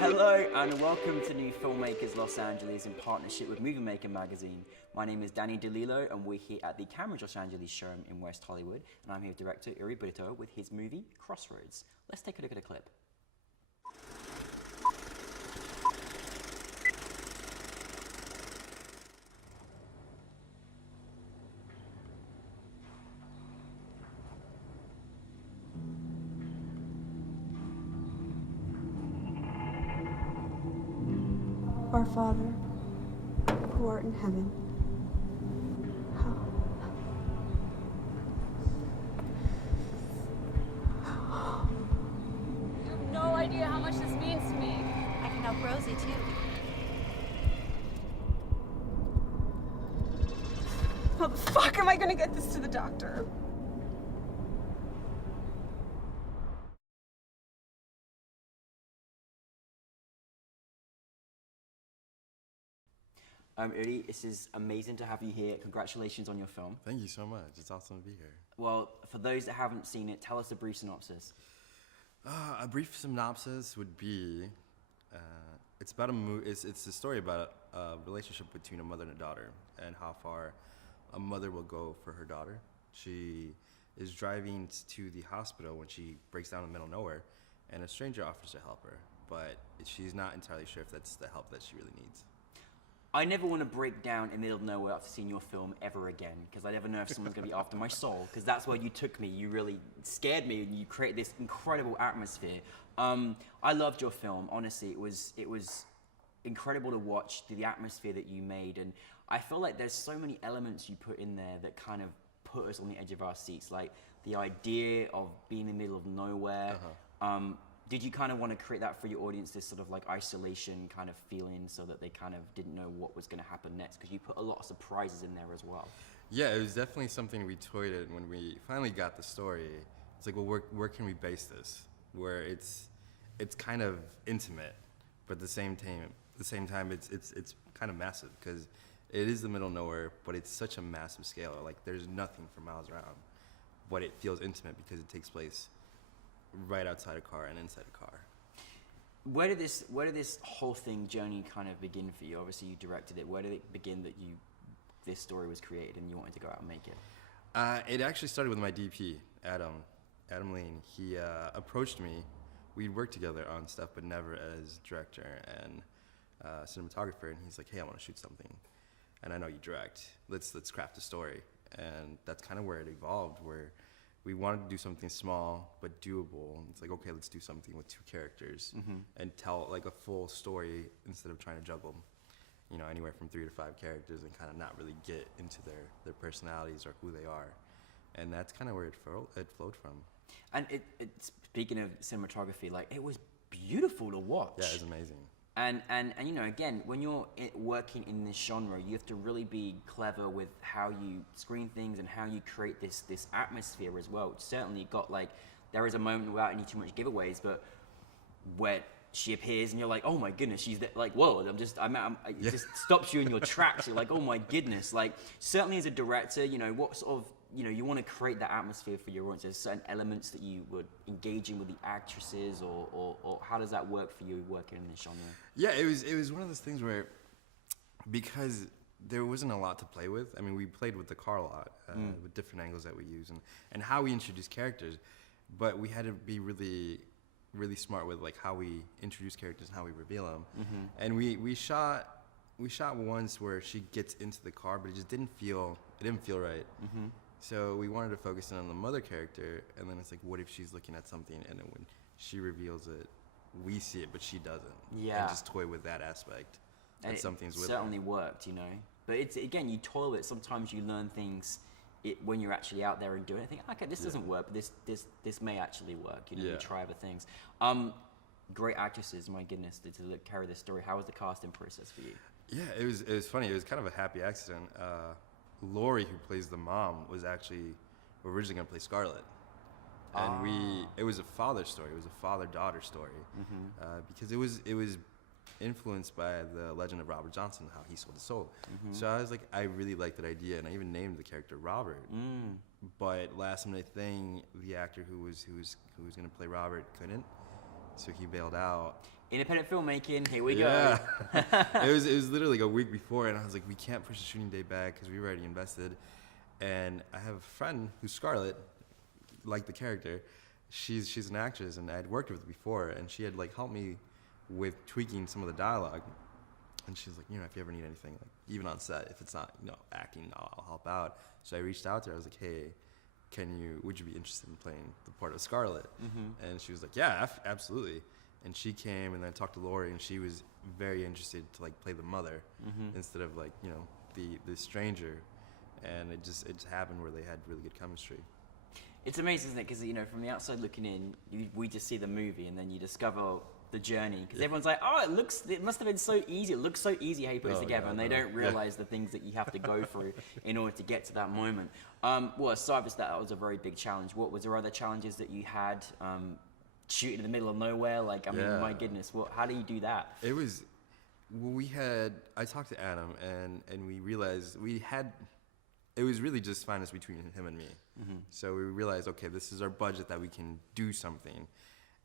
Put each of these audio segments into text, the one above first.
Hello and welcome to New Filmmakers Los Angeles in partnership with Movie Maker magazine. My name is Danny DeLillo and we're here at the Cameras Los Angeles showroom in West Hollywood, and I'm here with director Uriel Brito with his movie Crossroads. Let's take a look at a clip. Our Father, who art in heaven, You have no idea how much this means to me. I can help Rosie too. how the fuck am I gonna get this to the doctor? Uri, this is amazing to have you here. Congratulations on your film. Thank you so much. It's awesome to be here. Well, for those that haven't seen it, tell us a brief synopsis. A brief synopsis would be, it's about it's a story about a relationship between a mother and a daughter, and how far a mother will go for her daughter. She is driving to the hospital when she breaks down in the middle of nowhere, and a stranger offers to help her, but she's not entirely sure if that's the help that she really needs. I never want to break down in the middle of nowhere after seeing your film ever again, because I never know if someone's going to be after my soul, because that's where you took me. You really scared me, and you created this incredible atmosphere. I loved your film, honestly. It was incredible to watch the atmosphere that you made, and I feel like there's so many elements you put in there that kind of put us on the edge of our seats, like the idea of being in the middle of nowhere. Did you kind of want to create that for your audience, this sort of like isolation kind of feeling, so that they kind of didn't know what was going to happen next? Because you put a lot of surprises in there as well. Yeah, it was definitely something we toyed at when we finally got the story. It's like, well, where can we base this? Where it's kind of intimate, but at the same time, it's kind of massive, because it is the middle of nowhere, but it's such a massive scale. Like, there's nothing for miles around, but it feels intimate because it takes place right outside a car and inside a car. Where did this whole thing journey kind of begin for you? Obviously, you directed it. Where did it begin that this story was created and you wanted to go out and make it? It actually started with my DP, Adam Lean. He approached me. We'd worked together on stuff, but never as director and cinematographer. And he's like, "Hey, I want to shoot something, and I know you direct. Let's craft a story." And that's kind of where it evolved, where we wanted to do something small but doable. It's like, okay, let's do something with two characters and tell like a full story instead of trying to juggle, anywhere from 3 to 5 characters and kind of not really get into their personalities or who they are. And that's kind of where it flowed from. And speaking of cinematography, like, it was beautiful to watch. Yeah, it was amazing. And again, when you're working in this genre, you have to really be clever with how you screen things and how you create this atmosphere as well. It's certainly got, like, there is a moment without any too much giveaways, but where she appears and you're like, oh my goodness, she's there, like, whoa, it just stops you in your tracks. You're like, oh my goodness. Like, certainly as a director, what sort of, you want to create that atmosphere for your audience. There's certain elements that you would engage in with the actresses, or how does that work for you working in this genre? Yeah, it was one of those things where, because there wasn't a lot to play with. I mean, we played with the car a lot, with different angles that we use and how we introduce characters, but we had to be really, really smart with like how we introduce characters and how we reveal them. And we shot once where she gets into the car, but it didn't feel right. So we wanted to focus in on the mother character, and then it's like, what if she's looking at something, and then when she reveals it, we see it, but she doesn't. Yeah. And just toy with that aspect. And something's with certainly worked, But it's, again, you toil with it. Sometimes you learn things when you're actually out there and doing it. Think, okay, this doesn't work, but this may actually work. You try other things. Great actresses, my goodness, to carry this story. How was the casting process for you? Yeah, it was funny. It was kind of a happy accident. Lori, who plays the mom, was actually originally going to play Scarlett. And it was a father story. It was a father-daughter story. Because it was influenced by the legend of Robert Johnson, how he sold his soul. So I was like, I really liked that idea, and I even named the character Robert. But last minute thing, the actor who was going to play Robert couldn't, so he bailed out. independent filmmaking, here we Yeah. go. it was literally like a week before, and I was like, we can't push the shooting day back because we were already invested. And I have a friend who's Scarlett, like the character. She's an actress, and I'd worked with her before, and she had like helped me with tweaking some of the dialogue. And she's like, if you ever need anything, like even on set, if it's not acting, I'll help out. So I reached out to her. I was like, hey, would you be interested in playing the part of Scarlett? Mm-hmm. And she was like, yeah, absolutely. And she came, and then I talked to Lori, and she was very interested to like play the mother instead of like the stranger. And it just happened where they had really good chemistry. It's amazing, isn't it? Because from the outside looking in, we just see the movie, and then you discover the journey. Because everyone's like, oh, it must have been so easy. It looks so easy how you put it together, and they don't realize the things that you have to go through in order to get to that moment. Well, aside from that was a very big challenge. What was there other challenges that you had shooting in the middle of nowhere? Like, I mean, my goodness, how do you do that? It was. I talked to Adam, and we realized it was really just finance between him and me. Mm-hmm. So we realized, okay, this is our budget that we can do something.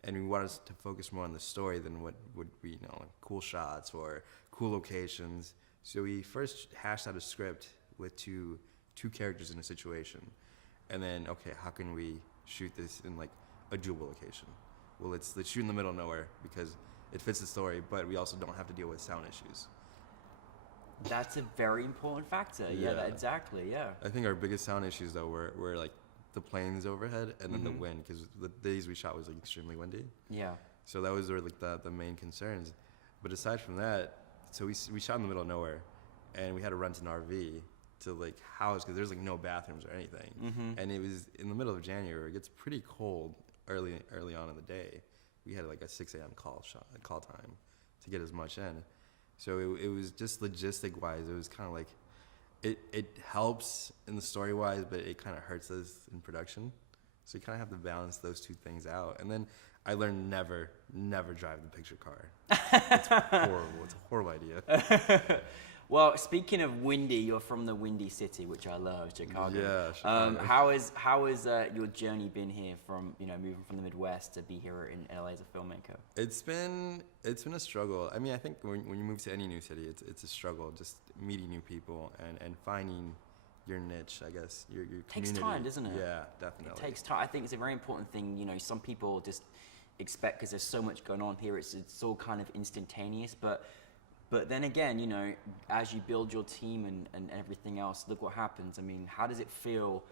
And we wanted to focus more on the story than what would be, like cool shots or cool locations. So we first hashed out a script with two characters in a situation. And then, okay, how can we shoot this in like a doable location? Well, let's shoot in the middle of nowhere because it fits the story, but we also don't have to deal with sound issues. That's a very important factor. Yeah, exactly. Yeah. I think our biggest sound issues though were like the planes overhead and then the wind, because the days we shot was like extremely windy. Yeah. So that was like the main concerns. But aside from that, so we shot in the middle of nowhere, and we had to rent an RV to like house, because there's like no bathrooms or anything. Mm-hmm. And it was in the middle of January. It gets pretty cold early on in the day. We had like a 6 a.m. call time to get as much in. So it was just logistic-wise, it was kind of like, it helps in the story-wise, but it kind of hurts us in production. So you kind of have to balance those two things out. And then I learned never drive the picture car. It's horrible. It's a horrible idea. Well, speaking of windy, you're from the windy city, which I love, Chicago. Yeah, Chicago. How has your journey been here from moving from the Midwest to be here in LA as a filmmaker? It's been a struggle. I mean, I think when you move to any new city, it's a struggle, just meeting new people and finding your niche, I guess, your community. It takes time, doesn't it? Yeah, definitely. It takes time. I think it's a very important thing. Some people just expect, because there's so much going on here, it's all kind of instantaneous, But then again, as you build your team and everything else, look what happens. I mean, how does it feel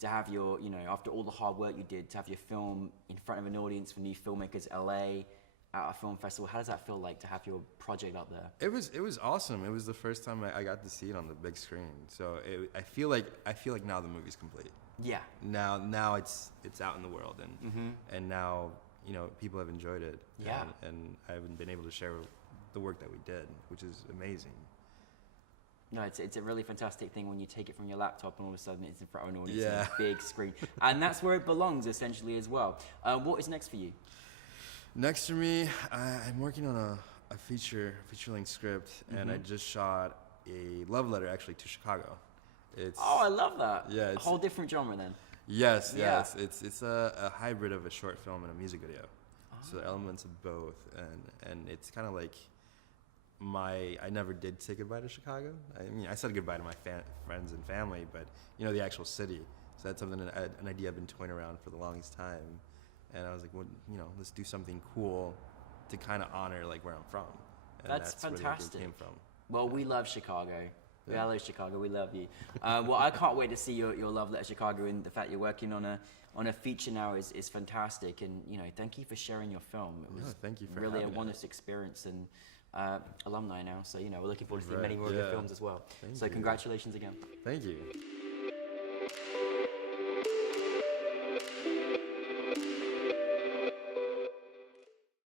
to have your, after all the hard work you did, to have your film in front of an audience for NewFilmmakers LA at a film festival? How does that feel like to have your project out there? It was awesome. It was the first time I got to see it on the big screen. So I feel like now the movie's complete. Yeah. Now it's out in the world, and now people have enjoyed it. Yeah. And I've been able to share the work that we did, which is amazing. No, it's a really fantastic thing when you take it from your laptop and all of a sudden it's in front of an audience on a big screen. And that's where it belongs, essentially, as well. What is next for you? Next for me, I'm working on a feature-length script, and I just shot a love letter, actually, to Chicago. I love that. Yeah, it's a whole different genre then. Yes. It's a hybrid of a short film and a music video. So the elements of both, and it's kind of like I never did say goodbye to Chicago. I mean, I said goodbye to my friends and family, but the actual city. So that's something, an idea I've been toying around for the longest time. And I was like, well, let's do something cool to kind of honor like where I'm from. And that's fantastic. Where it came from. Well, we love Chicago. Yeah. Hello, Chicago. We love you. Well, I can't wait to see your love letter, Chicago, and the fact you're working on a feature now is fantastic. And thank you for sharing your film. It was thank you for really a wondrous experience, and alumni now. So we're looking forward to seeing many more of your films as well. Thank you. Congratulations again. Thank you.